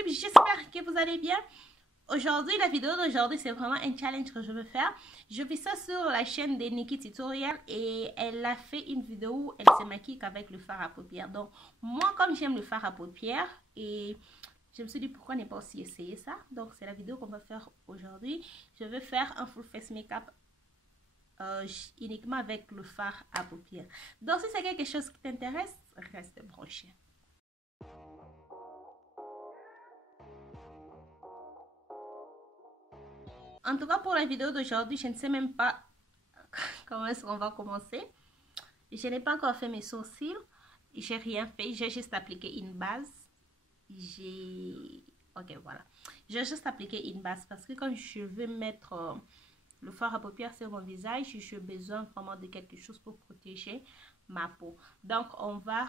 YouTube, j'espère que vous allez bien. Aujourd'hui, la vidéo d'aujourd'hui, c'est vraiment un challenge que je veux faire. Je fais ça sur la chaîne de Nikki Tutorial et elle a fait une vidéo où elle se maquille avec le fard à paupières. Donc, moi, comme j'aime le fard à paupières, et je me suis dit pourquoi ne pas aussi essayer ça. Donc, c'est la vidéo qu'on va faire aujourd'hui. Je vais faire un full face make-up uniquement avec le fard à paupières. Donc, si c'est quelque chose qui t'intéresse, reste branché. En tout cas, pour la vidéo d'aujourd'hui, je ne sais même pas comment est-ce qu'on va commencer. Je n'ai pas encore fait mes sourcils. J'ai rien fait. J'ai juste appliqué une base. Ok, voilà. J'ai juste appliqué une base parce que quand je veux mettre le fard à paupières sur mon visage, j'ai besoin vraiment de quelque chose pour protéger ma peau. Donc, on va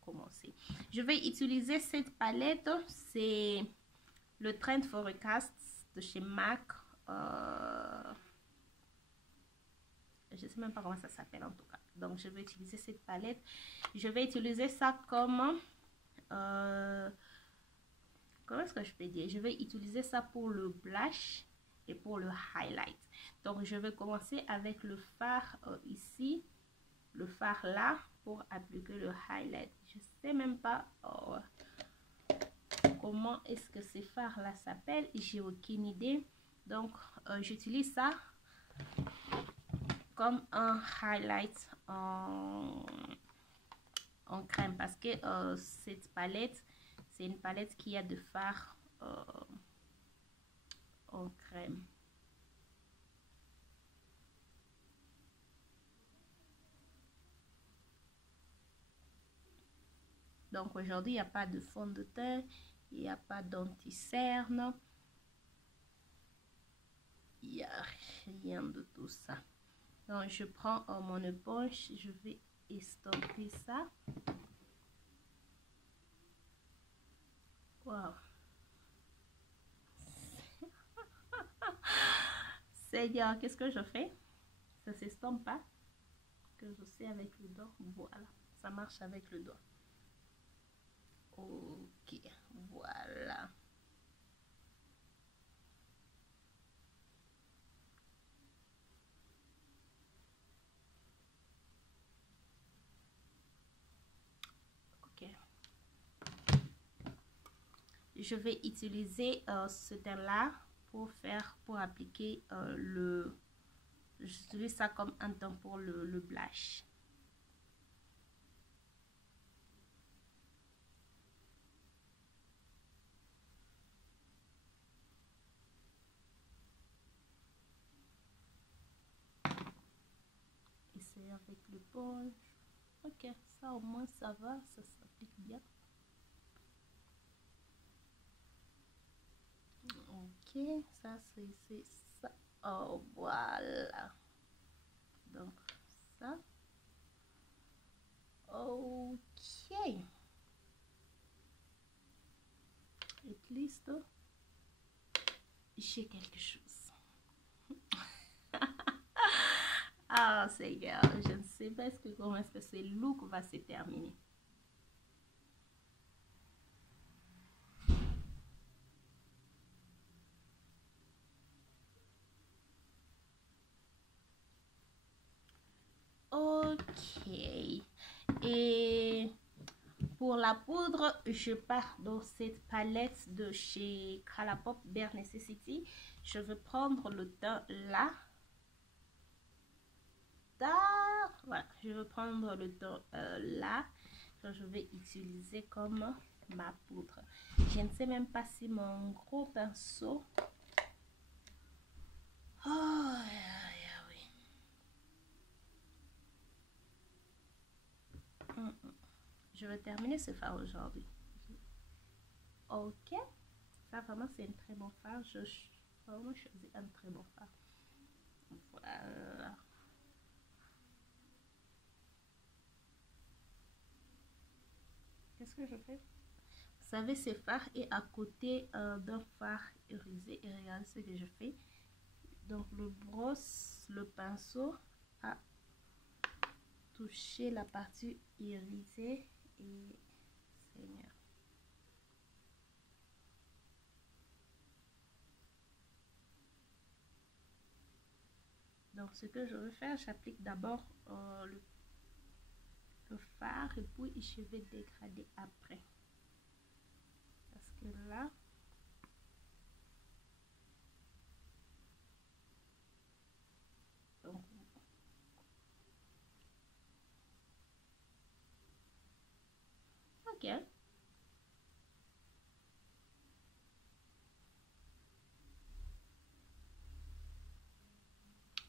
commencer. Je vais utiliser cette palette. C'est le Trend Forecast de chez MAC. Je ne sais même pas comment ça s'appelle en tout cas. Donc, je vais utiliser cette palette. Je vais utiliser ça comme... comment est-ce que je peux dire? Je vais utiliser ça pour le blush et pour le highlight. Donc, je vais commencer avec le fard ici. Le fard là pour appliquer le highlight. Je ne sais même pas... comment est-ce que ces fards là s'appellent, j'ai aucune idée. Donc j'utilise ça comme un highlight en crème parce que cette palette, c'est une palette qui a de fards en crème. Donc aujourd'hui il n'y a pas de fond de teint, il n'y a pas d'anti-cerne, il n'y a rien de tout ça. Donc je prends mon éponge, je vais estomper ça. Wow. Seigneur, qu'est-ce que je fais? Ça s'estompe pas. Que je sais avec le doigt. Voilà, ça marche avec le doigt. Ok, voilà. Ok. Je vais utiliser ce teint là pour appliquer le... J'utilise ça comme un teint pour le blush. Et c'est avec l'éponge. Ok, ça au moins ça va, ça s'applique bien. Ok, ça c'est ça. Oh, voilà. Donc, ça. Ok. Et liste. J'ai quelque chose. Ah, Seigneur, je ne sais pas comment est-ce que ce look va se terminer. Ok. Et pour la poudre, je pars dans cette palette de chez Colourpop Bare Necessity. Je vais prendre le teint là. Voilà, je vais prendre le teint là. Que je vais utiliser comme ma poudre. Je ne sais même pas si mon gros pinceau... Oh, oui. Je vais terminer ce fard aujourd'hui. Ok. Ça vraiment c'est un très bon fard. Je vraiment choisi un très bon fard. Voilà. Qu'est-ce que je fais? Vous savez, ce fard est à côté d'un fard irisé. Et regardez ce que je fais. Donc, le brosse, le pinceau a touché la partie irisée. Et Seigneur. Donc, ce que je vais faire, j'applique d'abord le fard et puis je vais dégrader après. Parce que là, donc, ok.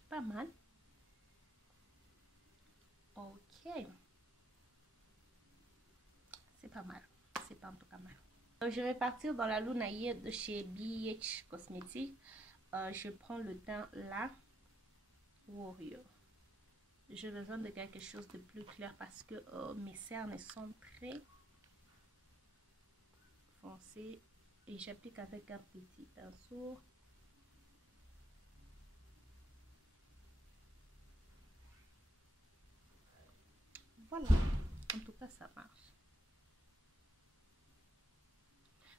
Pas mal. Ok. C'est pas mal. C'est pas en tout cas mal. Donc, je vais partir dans la Lunaïe de chez BH Cosmetics. Je prends le teint là. Warrior. J'ai besoin de quelque chose de plus clair parce que mes cernes sont très foncées. Et j'applique avec un petit pinceau. Voilà. En tout cas, ça marche.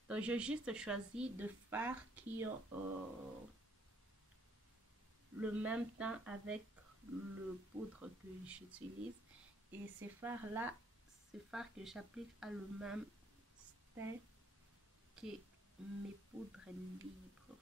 Donc, j'ai juste choisi de fards qui ont le même teint avec le poudre que j'utilise. Et ces fards-là, ces fards que j'applique à le même teint que mes poudres libres.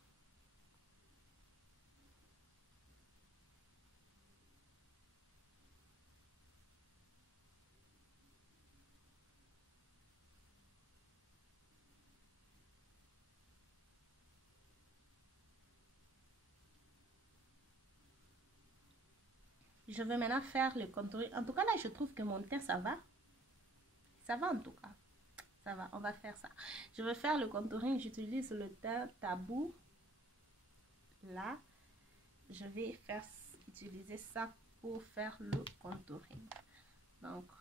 Je vais maintenant faire le contouring. En tout cas, là, je trouve que mon teint, ça va. Ça va en tout cas. Ça va, on va faire ça. Je vais faire le contouring. J'utilise le teint Tabou. Là, je vais utiliser ça pour faire le contouring. Donc,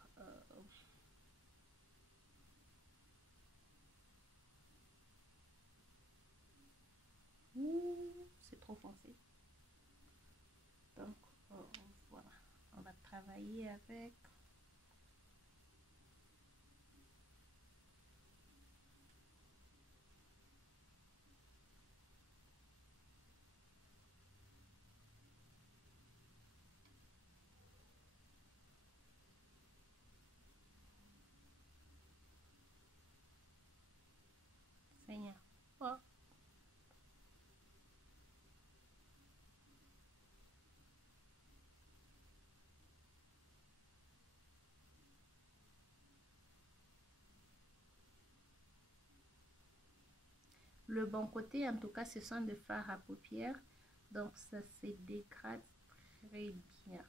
c'est trop foncé. Donc, voilà. On va travailler avec. Seigneur. Oh. Le bon côté, en tout cas, ce sont des fards à paupières. Donc, ça se dégrade très bien.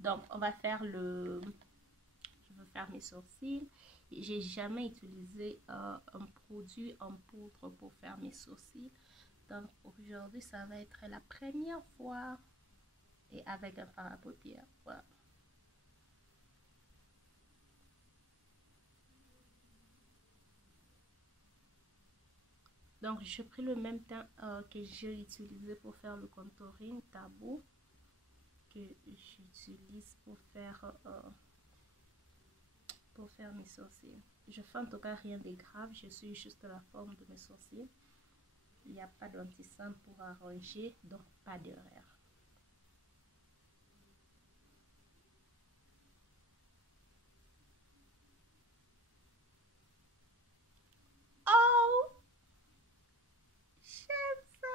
Donc, on va faire je vais faire mes sourcils. J'ai jamais utilisé un produit en poudre pour faire mes sourcils. Donc, aujourd'hui, ça va être la première fois. Et avec un fard à paupières. Voilà. Donc, j'ai pris le même teint que j'ai utilisé pour faire le contouring Tabou, que j'utilise pour faire mes sourcils. Je fais en tout cas rien de grave, je suis juste la forme de mes sourcils. Il n'y a pas d'anti-cerne pour arranger, donc pas d'erreur. Oh! J'aime ça!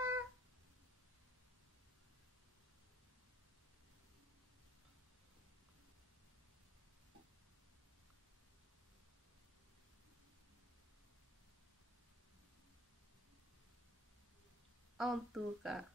En tout cas.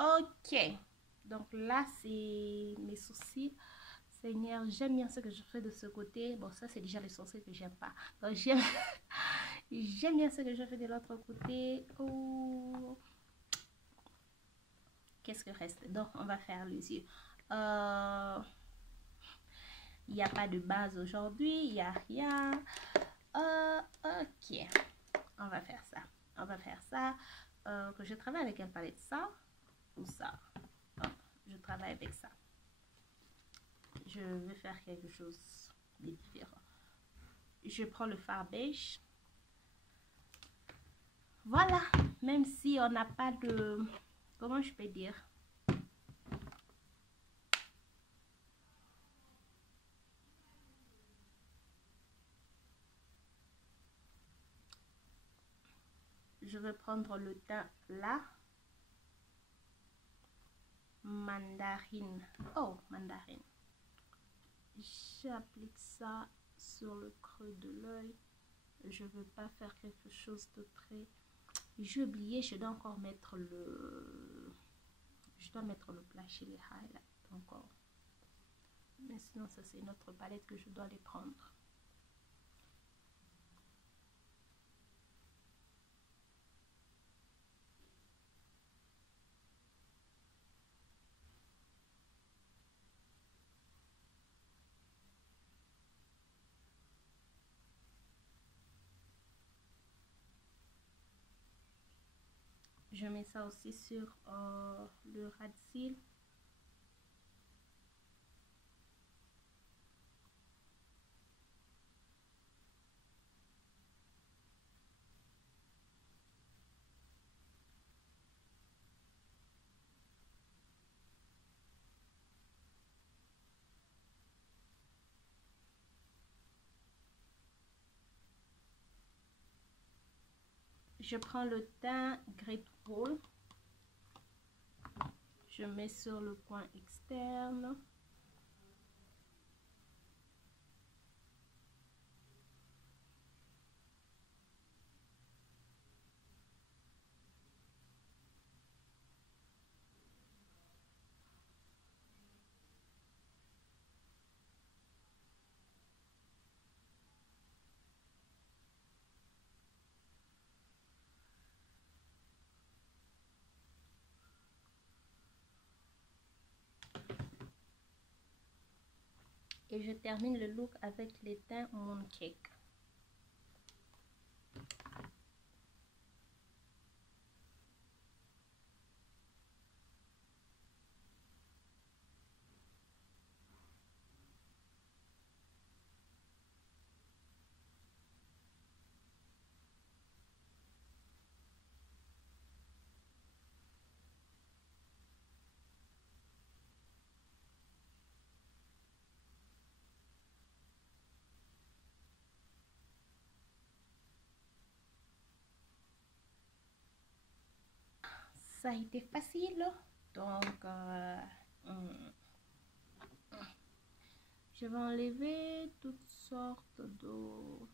Ok. Donc là, c'est mes sourcils. Seigneur, j'aime bien ce que je fais de ce côté. Bon, ça, c'est déjà les sourcils que j'aime pas. Donc, j'aime j'aime bien ce que je fais de l'autre côté. Oh. Qu'est-ce que reste? Donc, on va faire les yeux. Il n'y a pas de base aujourd'hui. Il n'y a rien. Ok. On va faire ça. On va faire ça. Que je travaille avec quelle palette? Ça ou ça? Oh, je travaille avec ça. Je vais faire quelque chose de différent. Je prends le fard beige. Voilà. Même si on n'a pas de... Comment je peux dire? Je vais prendre le teint là. Mandarine. Oh, mandarine. J'applique ça sur le creux de l'œil. Je veux pas faire quelque chose de très... J'ai oublié, je dois encore mettre le... Je dois mettre le blush et les highlights encore. Mais sinon, ça c'est notre palette que je dois les prendre. Je mets ça aussi sur le ras de cils. Je prends le teint Great Wall. Je mets sur le coin externe. Et je termine le look avec les teints Mooncake. Ça a été facile. Donc, je vais enlever toutes sortes de...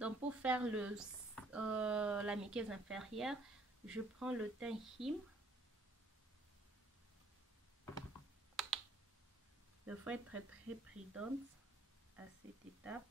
Donc, pour faire la muqueuse inférieure, je prends le teint Him. Il faut être très prudente à cette étape.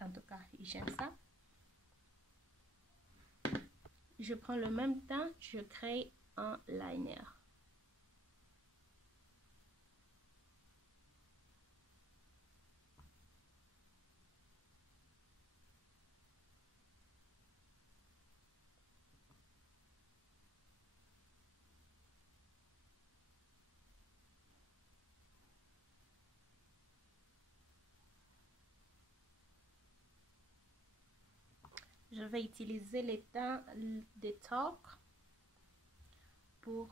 En tout cas, j'aime ça. Je prends le même temps, je crée un liner. Je vais utiliser les teints de Talk pour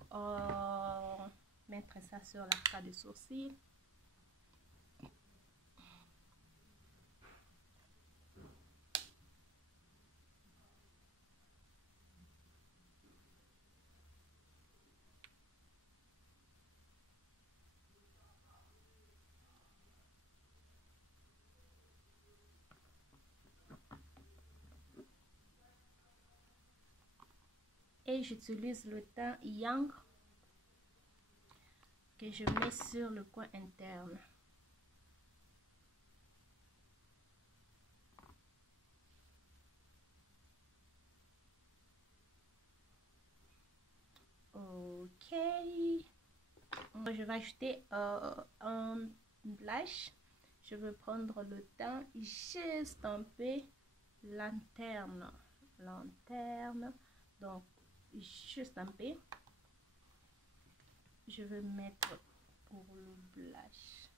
mettre ça sur l'arcade de sourcils. Et j'utilise le teint Yang que je mets sur le coin interne. Ok. Je vais ajouter un blush. Je vais prendre le teint juste un peu lanterne. Donc, juste un peu. Je vais mettre pour le blush.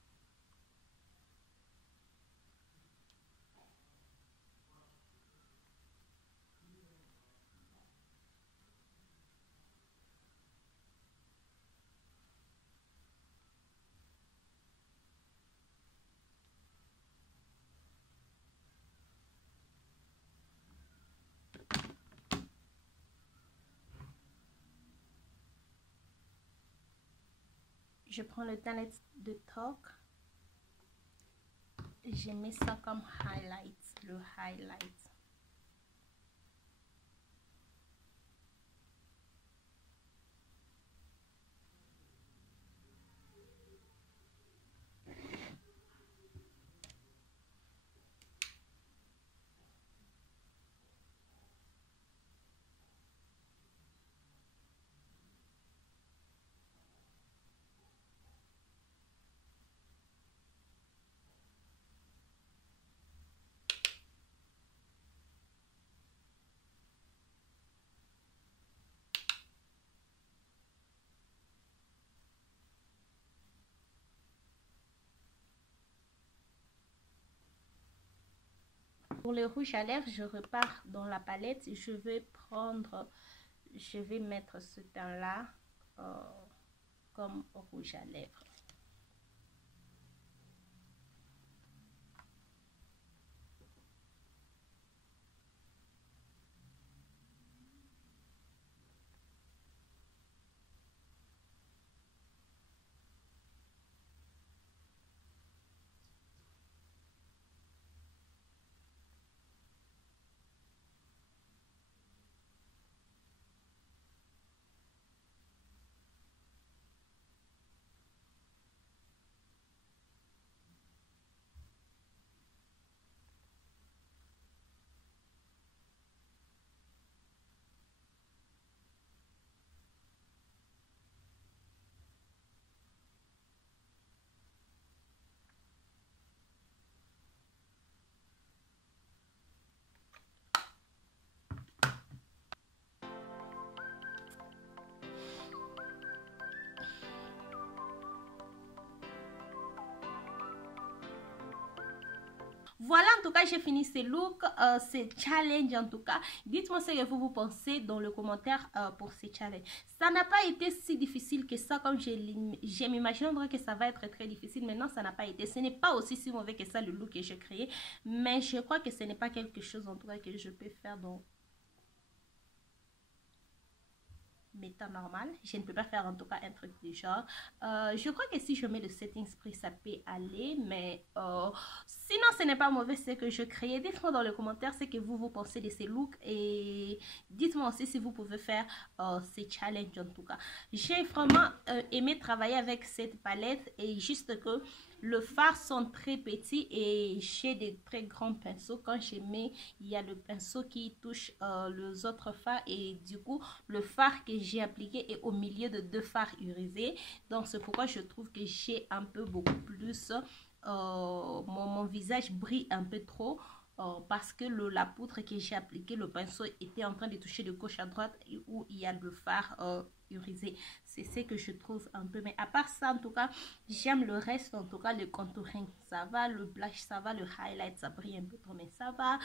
Je prends le teint de Talk. Je mets ça comme highlight, le highlight. Pour le rouge à lèvres, je repars dans la palette. Je vais mettre ce teint-là comme rouge à lèvres. Voilà, en tout cas, j'ai fini ces looks, ces challenges en tout cas. Dites-moi ce que vous pensez dans le commentaire pour ces challenges. Ça n'a pas été si difficile que ça, comme j'ai m'imaginé que ça va être très difficile. Maintenant, ça n'a pas été. Ce n'est pas aussi si mauvais que ça le look que j'ai créé. Mais je crois que ce n'est pas quelque chose en tout cas que je peux faire dans mes temps normal. Je ne peux pas faire en tout cas un truc du genre. Je crois que si je mets le setting spray, ça peut aller. Mais sinon, ce n'est pas mauvais ce que je crée. Dites-moi dans les commentaires ce que vous pensez de ces looks. Et dites-moi aussi si vous pouvez faire ces challenges en tout cas. J'ai vraiment aimé travailler avec cette palette. Et juste que le fard sont très petits et j'ai des très grands pinceaux. Quand je mets, il y a le pinceau qui touche les autres fards et du coup, le fard que j'ai appliqué est au milieu de deux fards irisés. Donc, c'est pourquoi je trouve que j'ai un peu beaucoup plus, mon visage brille un peu trop. parce que la poutre que j'ai appliquée, le pinceau était en train de toucher de gauche à droite où il y a le fard irisé. C'est ce que je trouve un peu, mais à part ça, en tout cas, j'aime le reste, en tout cas, le contouring, ça va, le blush, ça va, le highlight, ça brille un peu trop, mais ça va,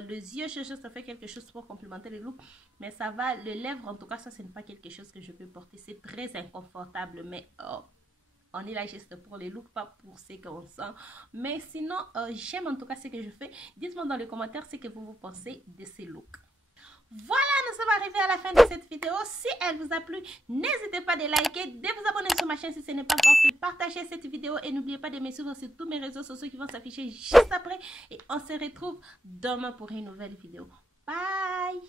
les yeux, ça fait quelque chose pour complémenter le look, mais ça va, les lèvres, en tout cas, ça, ce n'est pas quelque chose que je peux porter, c'est très inconfortable, mais on est là juste pour les looks, pas pour ce qu'on sent. Mais sinon, j'aime en tout cas ce que je fais. Dites-moi dans les commentaires ce que vous pensez de ces looks. Voilà, nous sommes arrivés à la fin de cette vidéo. Si elle vous a plu, n'hésitez pas à liker, de vous abonner sur ma chaîne si ce n'est pas encore fait. Partagez cette vidéo et n'oubliez pas de me suivre sur tous mes réseaux sociaux qui vont s'afficher juste après. Et on se retrouve demain pour une nouvelle vidéo. Bye!